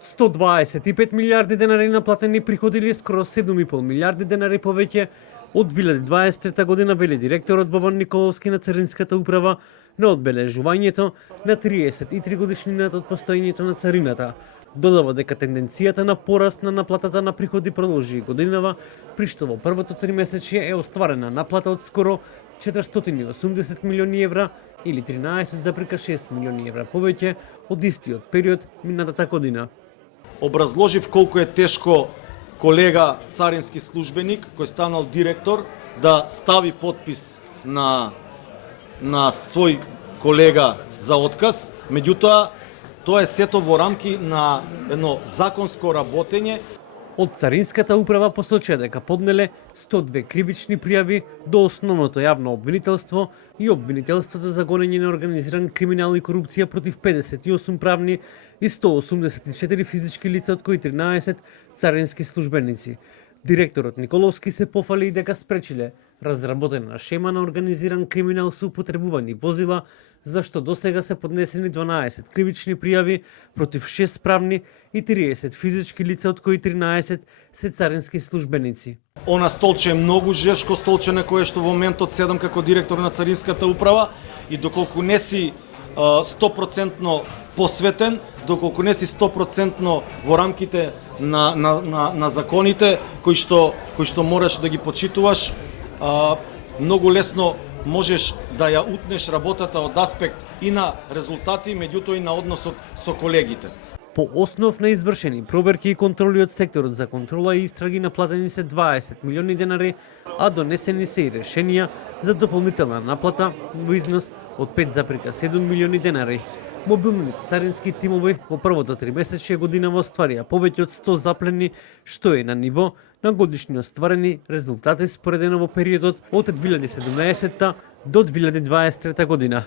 125 милиарди денари наплатени приходи или скоро 7,5 милиарди денари повеќе од 2023 година, вели директорот Бобан Николовски на Царинската управа на одбележувањето на 33 годишнината од постоењето на царината. Додава дека тенденцијата на пораст на наплатата на приходи продолжи годинава, при што во првото тримесечје е остварена наплата од скоро 480 милиони евра или 13,6 милиони евра повеќе од истиот период минатата година. Образложив колку е тешко колега царински службеник кој станал директор да стави подпис на свој колега за отказ, меѓутоа тоа е сето во рамки на едно законско работење. Од Царинската управа посочија дека поднеле 102 кривични пријави до основното јавно обвинителство и обвинителството за гонење на организиран криминал и корупција против 58 правни и 184 физички лица, од кои 13 царински службеници. Директорот Николовски се пофали и дека спречиле разработена шема на организиран криминал со употребувани возила, зашто досега се поднесени 12 кривични пријави против 6 правни и 30 физички лица, од кои 13 се царински службеници. Она столче е многу жешко столче на кое што во моментот седам како директор на Царинската управа и доколку не си 100% посветен, доколку не си 100% во рамките на законите кои што мораш да ги почитуваш, многу лесно можеш да ја утнеш работата од аспект и на резултати, меѓутоа и на односот со колегите. По основ на извршени проверки и контроли од секторот за контрола и истраги наплатени се 20 милиони денари, а донесени се и решенија за дополнителна наплата во износ од 5,7 милиони денари. Мобилните царински тимови во првото тримесечје годинава остварија повеќе од 100 заплени, што е на ниво на годишни остварени резултати споредено во периодот од 2017 до 2023 година.